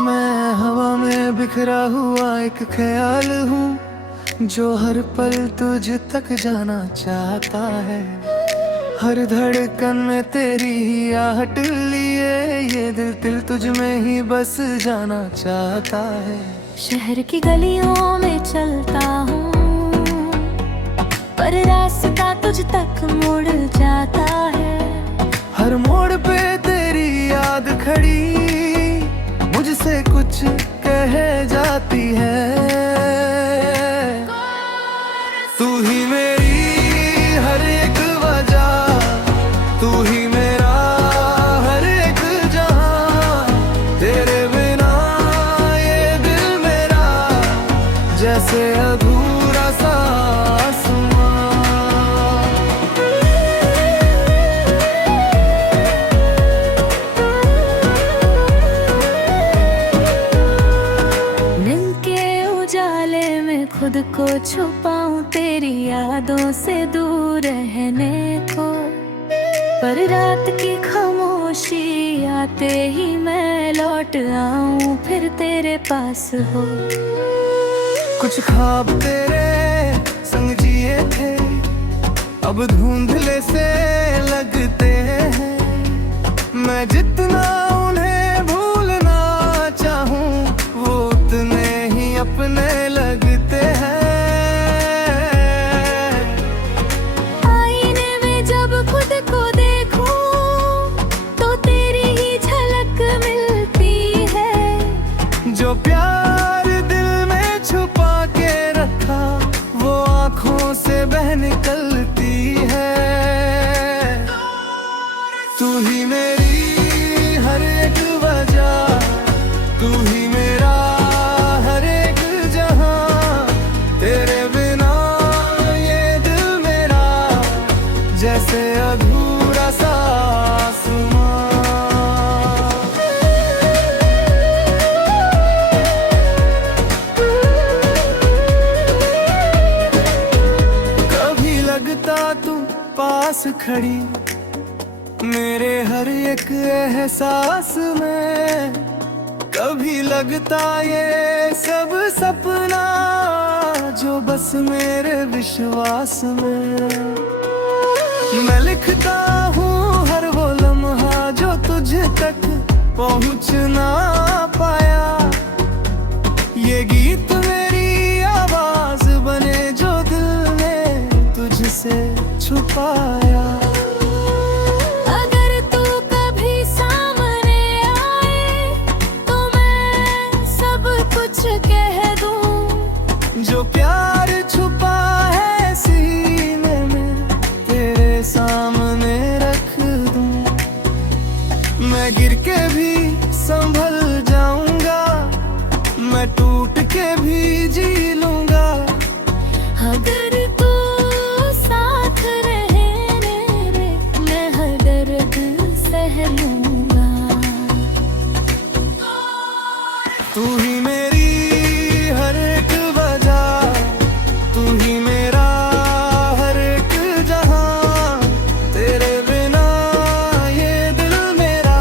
मैं हवा में बिखरा हुआ एक ख्याल हूँ जो हर पल तुझ तक जाना चाहता है। हर धड़कन में तेरी ही आहट लिए ये दिल तुझ में ही बस जाना चाहता है। शहर की गलियों में चलता हूँ पर रास्ता तुझ तक मुड़ जाता है। हर मोड़ पे तेरी याद खड़ी मुझसे कुछ कह जाती है। तू ही मेरी हर एक वजह, तू ही मेरा हर एक जहां। तेरे बिना ये दिल मेरा जैसे अधूरा सा आसमां। दिन के उजाले में खुद को छुपाऊं तेरी यादों से दूर रहने को, पर रात की खामोशी आते ही मैं लौट आऊं फिर तेरे पास हो। कुछ ख्वाब तेरे संग जिए थे अब धुंधले से लगते हैं। मैं जितना उन्हें भूलना चाहूं वो उतने ही अपने लगते हैं। आईने में जब खुद को देखूं तो तेरी ही झलक मिलती है। जो प्यार दिल में छुपा के रखा वो आंखों से बह निकलती है। तू ही मेरी हर एक वजह, तू ही मेरा हर एक जहां। तेरे बिना ये दिल मेरा जैसे अधूरा सा आसमां। कभी लगता तू पास खड़ी मेरे हर एक एहसास में। कभी लगता ये सब सपना जो बस मेरे विश्वास में। मैं लिखता हूँ हर वो लम्हा जो तुझ तक पहुँच ना पाया। ये गीत मेरी आवाज बने जो दिल ने तुझसे छुपाया। अगर तू कभी सामने आए तो मैं सब कुछ कह दूं। जो प्यार छुपा है सीने में तेरे सामने रख दूं। मैं गिर के भी संभल जाऊंगा, मैं टूट के भी जी लूंगा। अगर तू साथ रहे मेरे मैं हर दर्द सह लूंगा। तू ही मेरी हर एक वजह, तू ही मेरा हर एक जहां। तेरे बिना ये दिल मेरा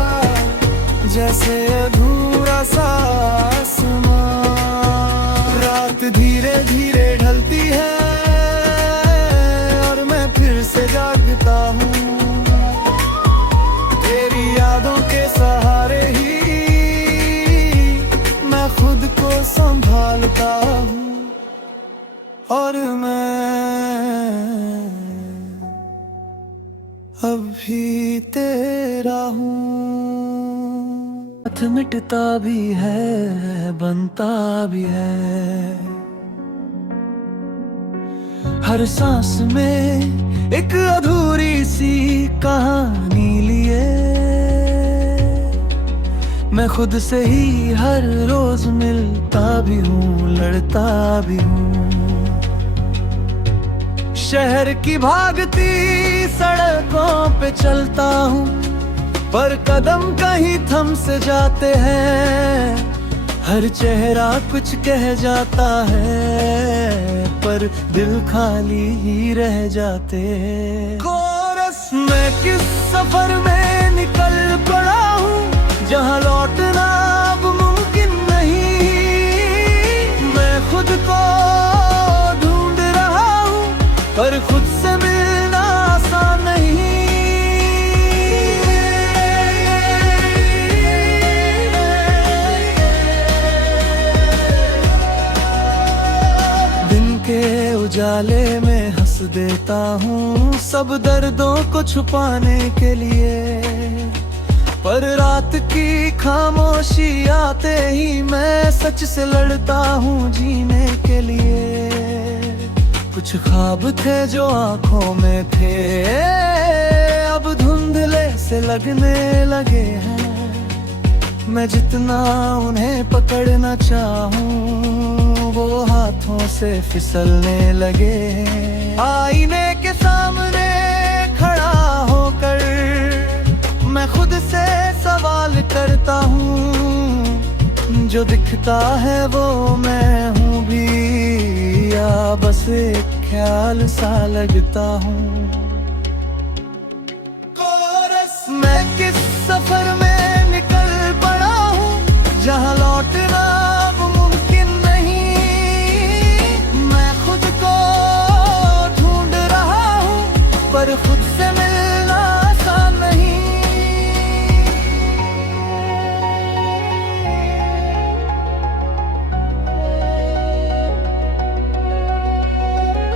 जैसे अधूरा सा आसमां। रात धीरे धीरे ढलती है और मैं फिर से जागता हूँ। तेरी यादों के सहारे ही मैं खुद को संभालता हूँ। और मैं अभी तेरा हूँ। पथ मिटता भी है बनता भी है, हर सांस में एक अधूरी सी कहानी लिए। मैं खुद से ही हर रोज मिलता भी हूँ लड़ता भी हूँ। शहर की भागती सड़कों पे चलता हूँ पर कदम कहीं थम से जाते हैं। हर चेहरा कुछ कह जाता है पर दिल खाली ही रह जाते। कोरस मैं किस सफर में निकल पड़ा हूँ जहाँ लौटना अब मुमकिन उजाले में हंस देता हूँ सब दर्दों को छुपाने के लिए, पर रात की खामोशी आते ही मैं सच से लड़ता हूँ जीने के लिए। कुछ ख्वाब थे जो आंखों में थे अब धुंधले से लगने लगे हैं, मैं जितना उन्हें पकड़ना चाहूँ वो हाथों से फिसलने लगे हैं। आईने के सामने खड़ा होकर मैं खुद से सवाल करता हूँ, जो दिखता है वो मैं हूँ भी या बस एक ख्याल सा लगता हूँ। मैं किस सफर में निकल पड़ा हूँ जहाँ लौटना अब मुमकिन नहीं, मैं खुद को ढूंढ रहा हूँ पर खुद से मिलना आसान नहीं।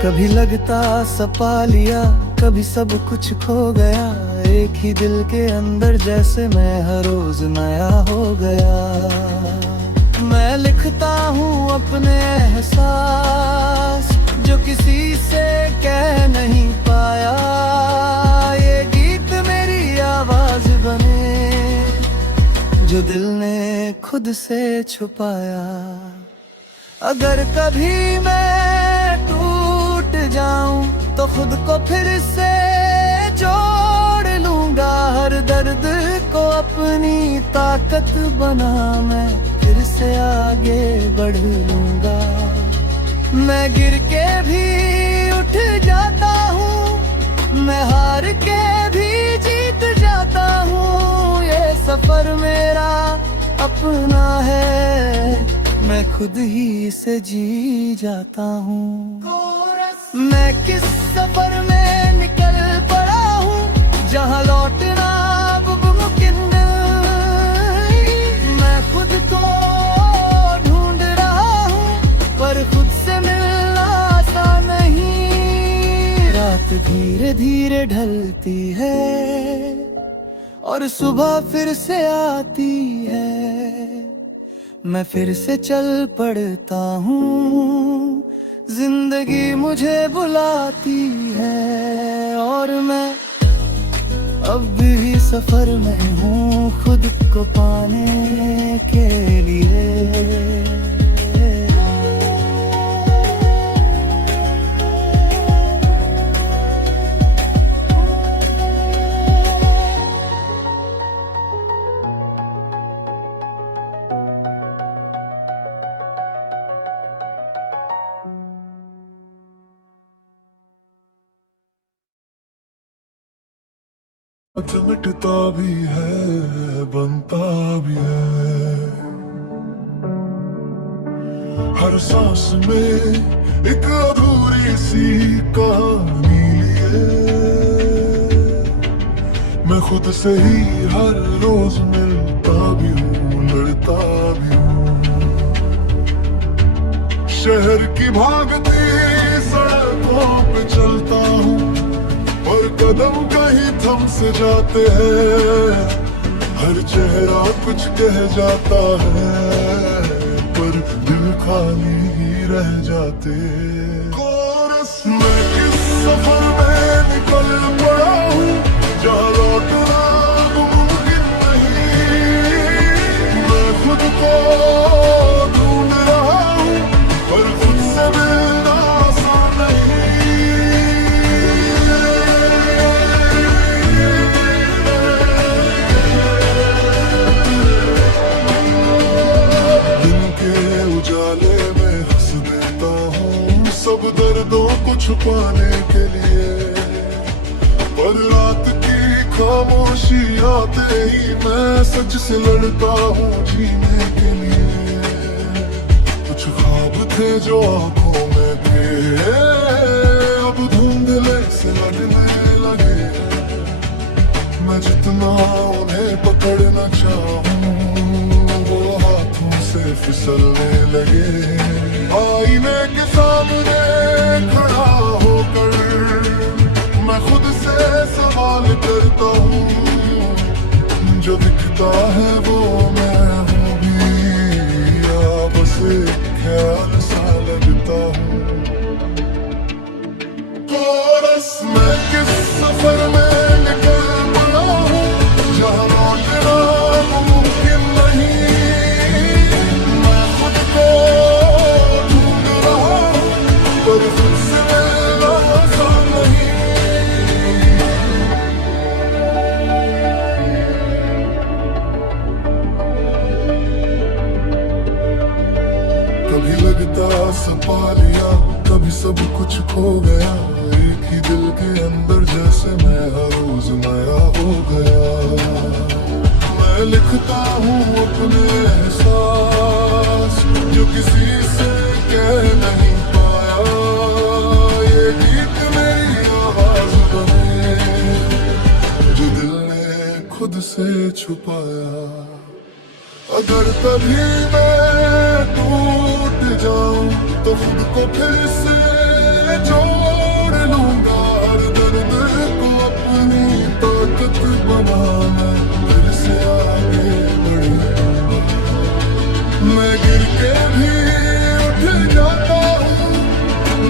कभी लगता सपा लिया, कभी सब कुछ खो गया, एक ही दिल के अंदर जैसे मैं हर रोज नया हो गया। मैं लिखता हूँ अपने एहसास जो किसी से कह नहीं पाया, ये गीत मेरी आवाज बने जो दिल ने खुद से छुपाया। अगर कभी मैं टूट जाऊं तो खुद को फिर से जोड़ लूंगा, हर दर्द को अपनी ताकत बना मैं फिर से आगे बढ़ लूंगा। मैं गिर के भी उठ जाता हूँ, मैं हार के भी जीत जाता हूँ, ये सफर मेरा अपना है, मैं खुद ही से जी जाता हूँ। मैं किस सफर में निकल पड़ा हूँ जहाँ लौटना अब मुमकिन नहीं, मैं खुद को ढूंढ रहा हूँ पर खुद से मिलना आसान नहीं। रात धीरे धीरे ढलती है और सुबह फिर से आती है, मैं फिर से चल पड़ता हूँ, जिंदगी मुझे बुलाती है और मैं अब भी सफर में हूँ खुद को पाने के लिए। मिटता भी है बनता भी है, हर सांस में एक अधूरी सी कहानी लिए, मैं खुद से ही हर रोज मिलता भी हूँ लड़ता भी हूँ। शहर की भागती सड़कों पे चलता हूँ और कदम कहीं थम से जाते हैं, हर चेहरा कुछ कह जाता है पर दिल खाली ही रह जाते। मैं किस सफर में निकल पड़ा हूँ जहाँ लौटना मुमकिन नहीं, मैं खुद को ढूंढ रहा हूँ पर खुद से मिलना आसान नहीं। सब दर्दों को छुपाने के लिए, पर रात की खामोशी आते ही मैं सच से लड़ता हूँ जीने के लिए। कुछ ख्वाब थे जो आंखों में थे अब धुंधले से लगने लगे, मैं जितना उन्हें पकड़ना चाहूँ वो हाथों से फिसलने लगे। आईने के सामने खड़ा लगता है वो मैं हूँ भी, या बस एक ख्याल सा लगता हूँ। कोरस मैं किस सफर में निकल पड़ा हूँ, जहाँ लौटना मुमकिन नहीं। मैं खुद को ढूंढ रहा हूँ, पर खुद से मिलना आसान नहीं। कभी लगता सब पा लिया, कभी सब कुछ खो गया। एक ही दिल के अंदर जैसे मैं हर रोज नया हो गया। मैं लिखता हूँ अपने एहसास, जो किसी से कह नहीं पाया। ये गीत मेरी आवाज बने, जो दिल ने खुद से छुपाया। अगर कभी मैं टूट जाऊं तो खुद को फिर से जोड़ लूंगा। हर दर्द को अपनी ताकत बनाना, फिर से आगे बढ़ूंगा। मैं गिर के भी उठ जाता हूँ,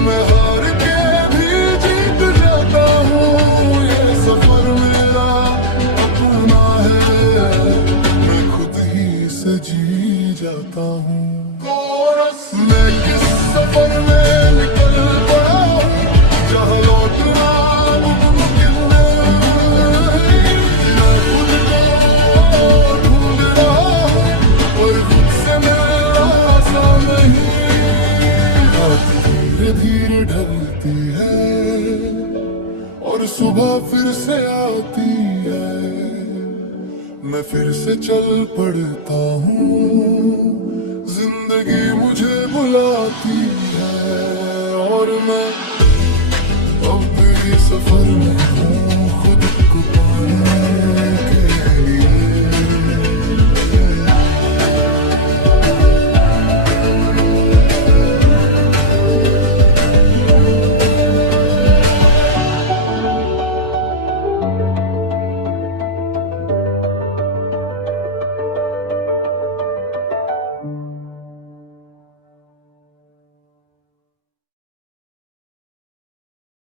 मैं हार के भी जीत जाता हूँ। ये सफर मेरा अपना है, मैं खुद ही से जी जाता हूँ। मैं किस सफर में निकल पड़ा हूँ, जहाँ लौटना मुमकिन नहीं। मैं खुद को ढूंढ रहा हूँ, और खुद से मिलना आसान नहीं। रात धीरे धीरे ढलती है और सुबह फिर से आती है। मैं फिर से चल पड़ता हूँ, जिंदगी मुझे बुलाती है। और मैं अब भी सफर में हूँ, खुद को पाने के लिए।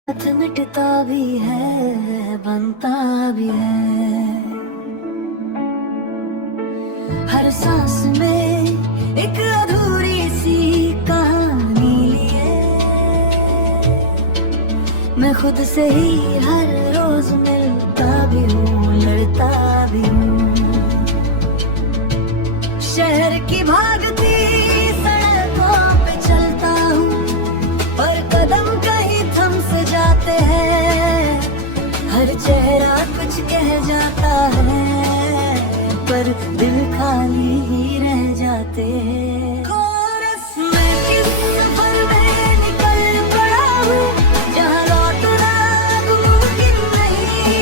साथ मिटता भी है, बनता भी है। हर सांस में एक अधूरी सी कहानी लिए। मैं खुद से ही हर रोज मिलता भी हूँ, लड़ता भी हूँ। शहर की भागती सड़कों पे चलता हूँ, पर कदम कहीं थम से जाते हैं। हर चेहरा कुछ कह जाता है, पर दिल खाली ही रह जाते हैं। कोरस मैं किस सफर में निकल पड़ा हूँ, जहाँ लौटना मुमकिन नहीं।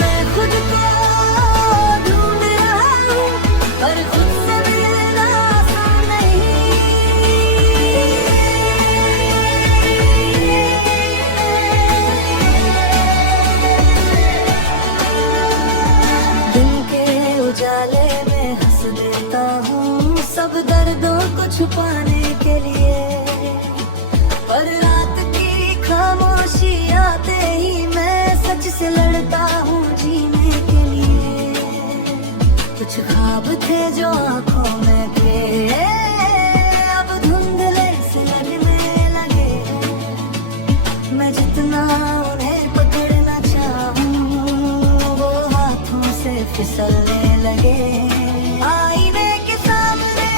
मैं खुद को ढूंढ रहा हूँ, पर खुद से मिलना आसान नहीं। दिन के उजाले में हंस देता हूँ, सब दर्दों को छुपाने के लिए। पर रात की खामोशी आते ही मैं सच से लड़ता हूँ जीने के लिए। कुछ ख्वाब थे जो आंखों में थे, अब धुंधले से लगने लगे। मैं जितना उन्हें पकड़ना चाहूँ, वो हाथों से फिसलने लगे। आईने के सामने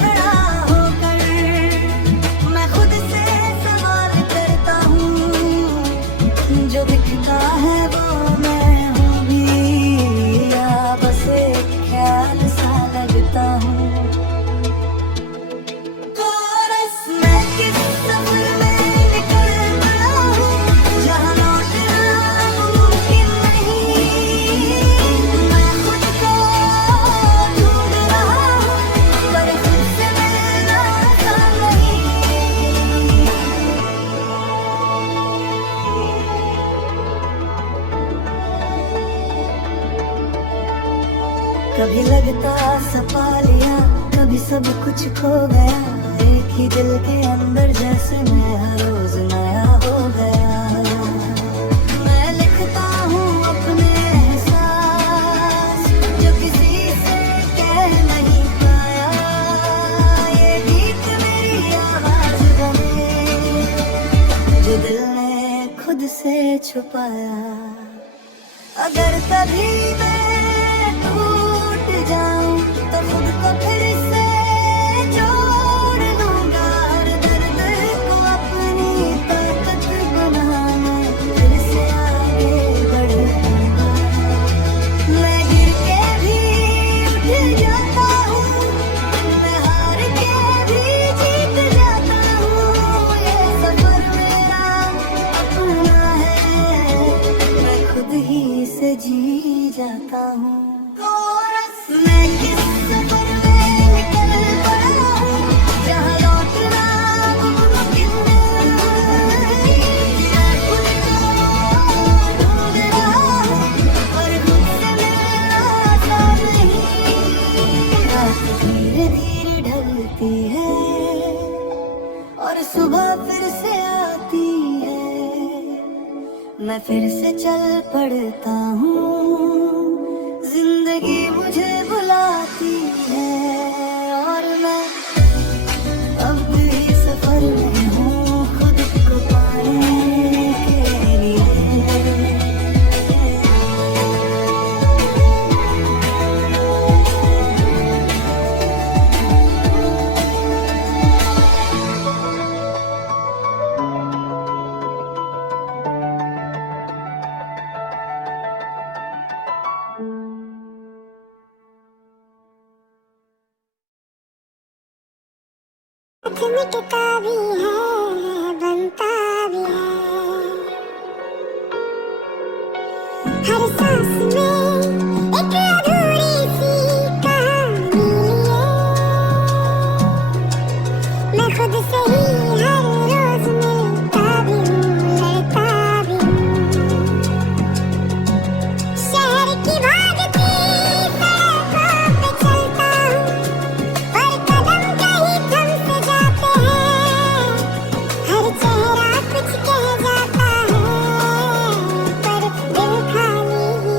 खड़ा होकर मैं खुद से सवाल करता हूँ, जो दिखता है वो मैं हूँ भी, या बस एक ख्याल सा लगता हूँ। कोरस मैं किस सफर में निकल पड़ा हूँ, जहाँ लौटना मुमकिन नहीं। मैं खुद सा पा लिया, कभी सब कुछ खो गया, एक ही दिल के अंदर जैसे मैं हर रोज नया हो गया। मैं लिखता हूँ अपने एहसास जो किसी से कह नहीं पाया, ये गीत मेरी आवाज बने जो दिल ने खुद से छुपाया। अगर कभी मैं टूट जाऊं तो खुद को फिर से जोड़ लूंगा, हर दर्द को अपनी ताकत बनाना, फिर से आगे बढ़ूंगा। मैं गिर के भी उठ जाता हूँ, मैं हार के भी जीत जाता हूँ, ये सफर मेरा अपना है, मैं खुद ही से जी जाता हूँ। मैं किस सफर में निकल पड़ा हूँ, जहाँ लौटना मुमकिन नहीं। मैं खुद को ढूंढ रहा हूँ, पर खुद से मिलना आसान नहीं। रात धीरे धीरे ढलती है और सुबह फिर से आती है, मैं फिर से चल पड़ता हूँ, जिंदगी मुझे बुलाती है और मैं अब भी सफर में हूँ खुद को पाने के लिए। मिटता भी है, बनता भी है, हर सांस में एक अधूरी सी कहानी है। मैं खुद से ही हर रोज मिलता भी हूँ, लड़ता भी हूँ। शहर की भागती सड़कों पे चलता हूँ, पर कदम कहीं थम से जाते हैं। हर चेहरा कुछ कह जाता है, पर दिल खाली ही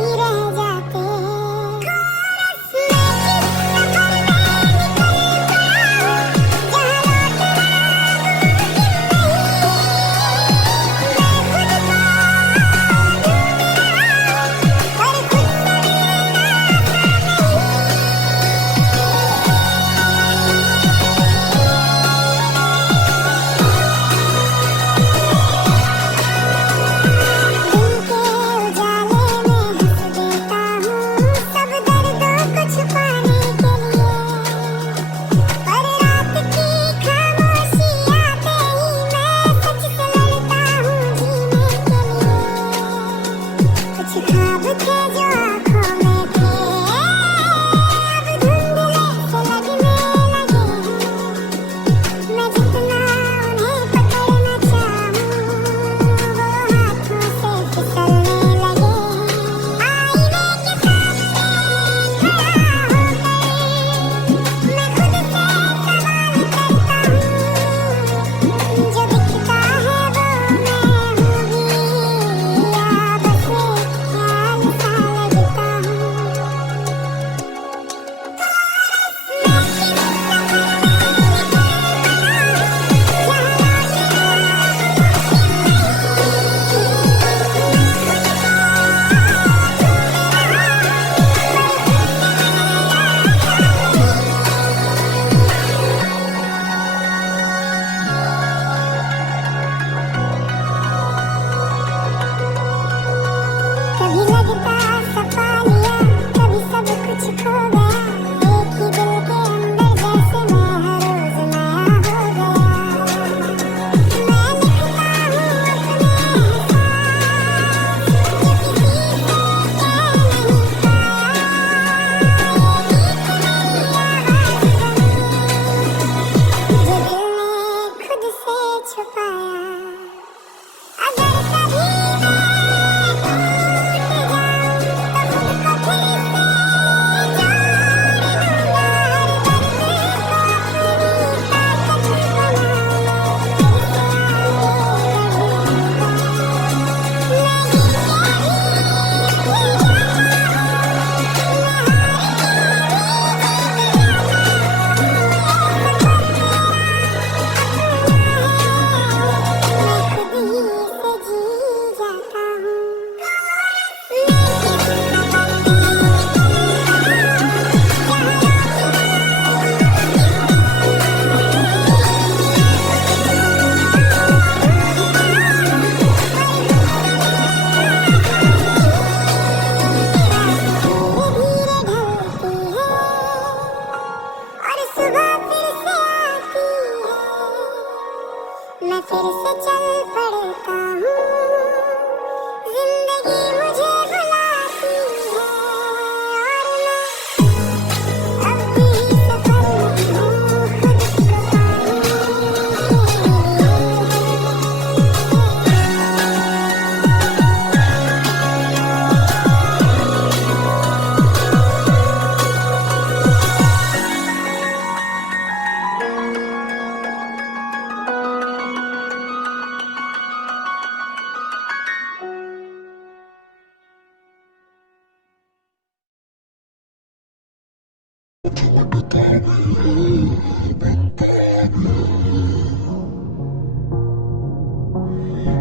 फिर से चल पड़ता हूँ। जिंदगी मुझे बुलाती है और मैं अब भी सफर में हूँ खुद को पाने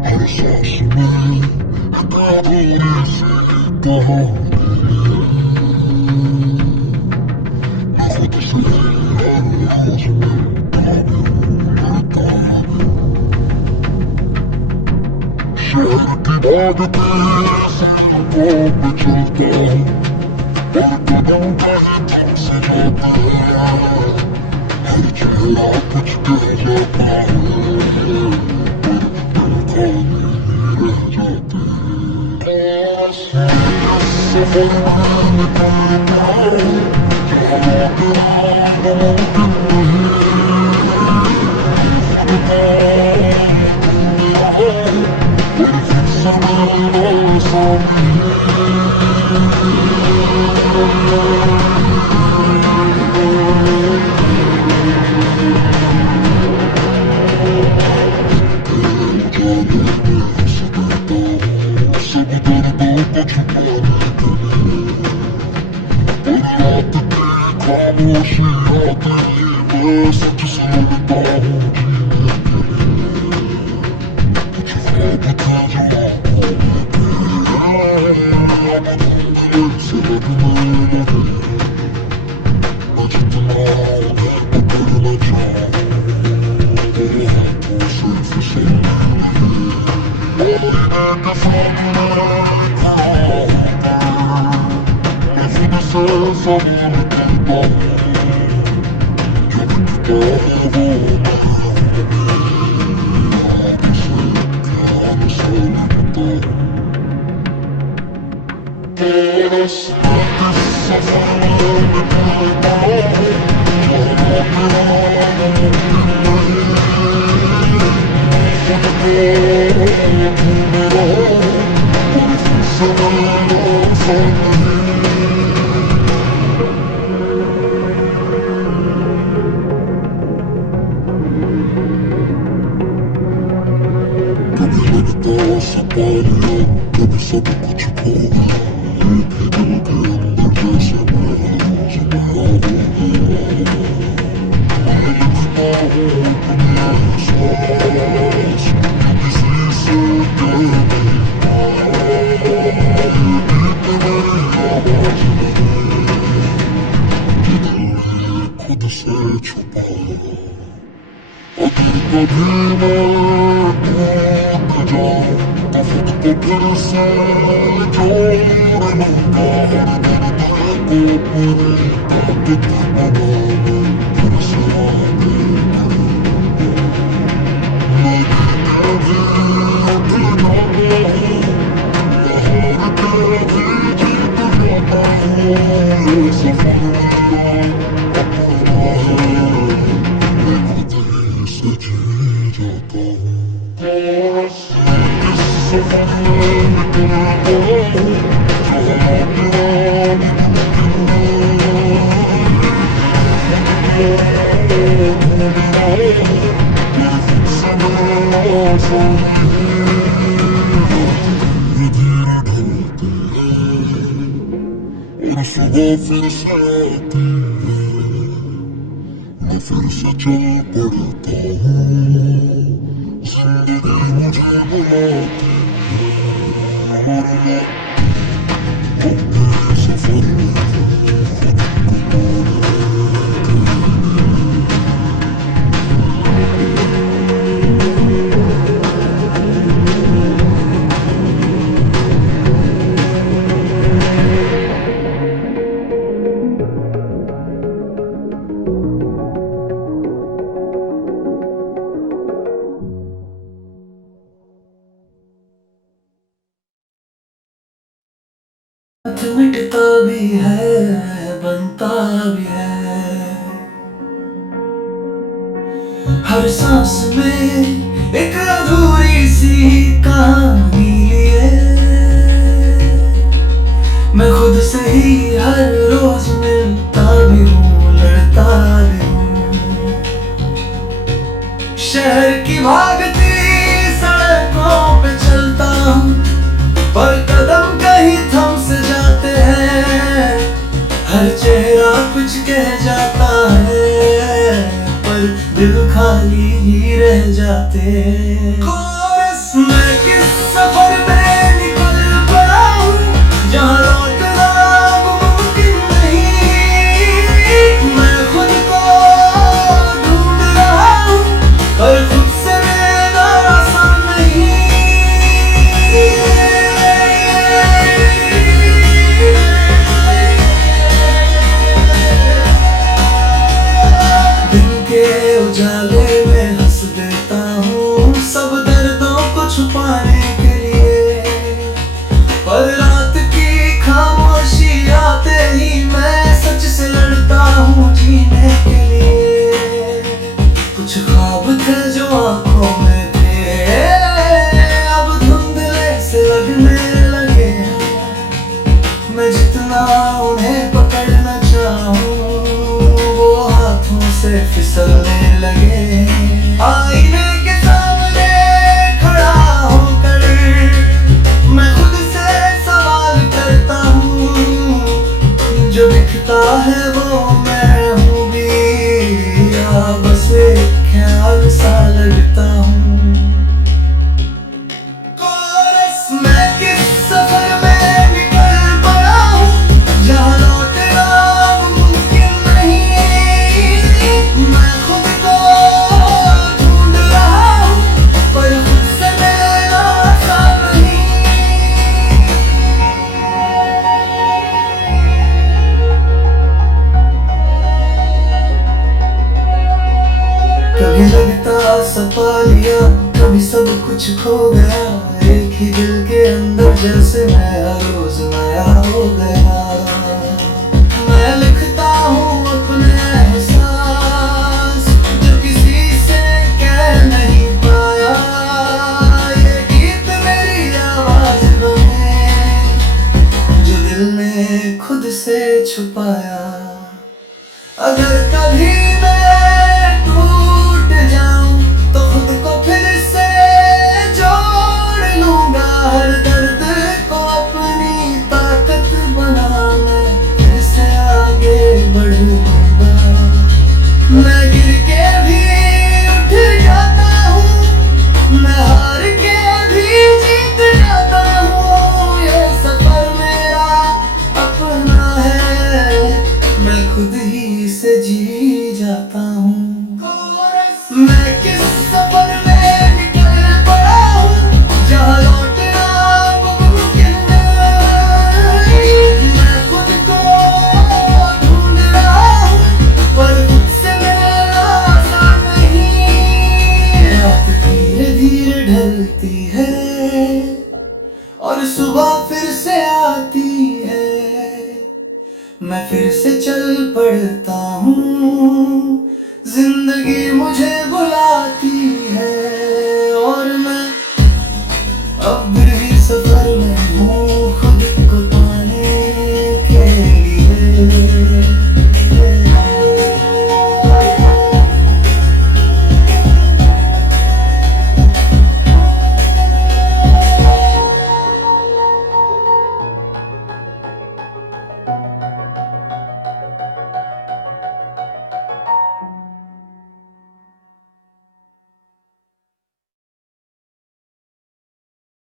हर सांस में कहानी से कहा खुद से हर रोज में ढूंढता शहर की भागती सड़कों पे चलता हूँ और कदम कहीं थम से जाते हैं हर चेहरा कुछ कह जाता है सफर में निकलता हूँ सब दर्दों को छुपाने खामोशी आती है मैं सच से लड़ता हूँ कुछ ख्वाब थे जो से लगने लगे मैं जितना पकड़ न जाऊँ तेरे हाथों से फिसलने लगे आईने के सामने खड़ा मैं खुद से सवाल करता हूँ जब टूटा है वो ध्यान से लगता हूँ तेरे साथ इस सफर में निकलता हूँ जहाँ मेरा मुमकिन नहीं खुद को ढूंढ रहा हूँ और फिर से मेरा आसान नहीं कभी लगता सपना कभी सब कुछ खो गया एक ही दिल के अंदर जैसे मैं रोज बड़ा हो गया मैं लिखता हूँ दुनिया एहसास किसी से कह नहीं पाया ये गीत मेरी आवाज नहीं ये दिल ने खुद से छुपाया अगर कभी मैं टूट जाऊं तो खुद को फिर से जोड़ लूंगा हर दर्द को पूरी ताकत बनाने फिर से आगे मैं जीत भी उठ जाता हूँ मैं हार के भी जीत जाता हूँ ये सफर मेरा अपना है मैं खुद ही से जी जाता हूँ इस सफर में निकलता हूँ जहाँ मेरा मुमकिन नहीं ढूंढ रहा हूँ मेरे खुद से मेरा आसान नहीं धीरे ढलती है और सुबह फिर से आती है मैं फिर से चल पड़ता हूँ जिंदगी मुझे बुलाती है और मैं अपने सफर में हर सांस में एक अधूरी सी कहानी लिए मैं खुद से ही हर रोज मिलता भी हूँ, लड़ता भी हूँ। शहर की भागती सड़कों पे चलता हूँ, पर कदम कहीं थम से जाते हैं। हर चेहरा कुछ कह जाता है, पर दिल खाली ही रह जाते हैं। मैं किस सफर में निकल पड़ा हूँ, जहाँ लौटना मुमकिन नहीं। मैं खुद को ढूंढ रहा हूँ, पर खुद से मिलना आसान नहीं। दिन के उजाले में हंस देता हूँ सब दर्दों को छुपाने के लिए, पर रात की खामोशी आते ही मैं सच से लड़ता हूँ जीने के लिए। कुछ ख्वाब थे जो आंखों में थे, अब धुंधले से लगने लगे। मैं जितना उन्हें पकड़ना चाहूँ, वो हाथों से फिसलने लगे। आईने के सामने खड़ा होकर मैं खुद से सवाल करता हूँ, जो दिखता है वो मैं हूँ भी, या बस एक ख्याल सा लगता हूँ। मैं किस सफर में निकल पड़ा हूँ, जहाँ लौटना मुमकिन नहीं। मैं खुद को ढूंढ रहा हूँ, पर खुद से मिलना आसान नहीं। कभी लगता सपा लिया, कभी सब कुछ खो गया। एक ही दिल के अंदर जैसे मैं हर रोज नया हो गया। मैं लिखता हूँ अपने एहसास, जो किसी से कह नहीं पाया। ये गीत मेरी आवाज बने, जो दिल ने खुद से छुपाया। अगर कभी मैं टूट जाऊं, तो खुद को फिर से जोड़ लूंगा। हर दर्द को अपनी ताकत बना मैं फिर से आगे बढ़ूंगा। मैं गिर के भी उठ जाता हूँ, मैं हार के भी जीत जाता हूँ। ये सफर मेरा अपना है, मैं खुद ही से जी जाता हूँ। मैं किस सफर में निकल पड़ा हूँ, जहाँ लौटना मुमकिन नहीं। मैं खुद को ढूंढ रहा हूँ, पर खुद से मिलना आसान नहीं। रात धीरे धीरे ढलती है और सुबह फिर से आती है। मैं फिर से चल पड़ता हूँ, जिंदगी मुझे बुलाती है।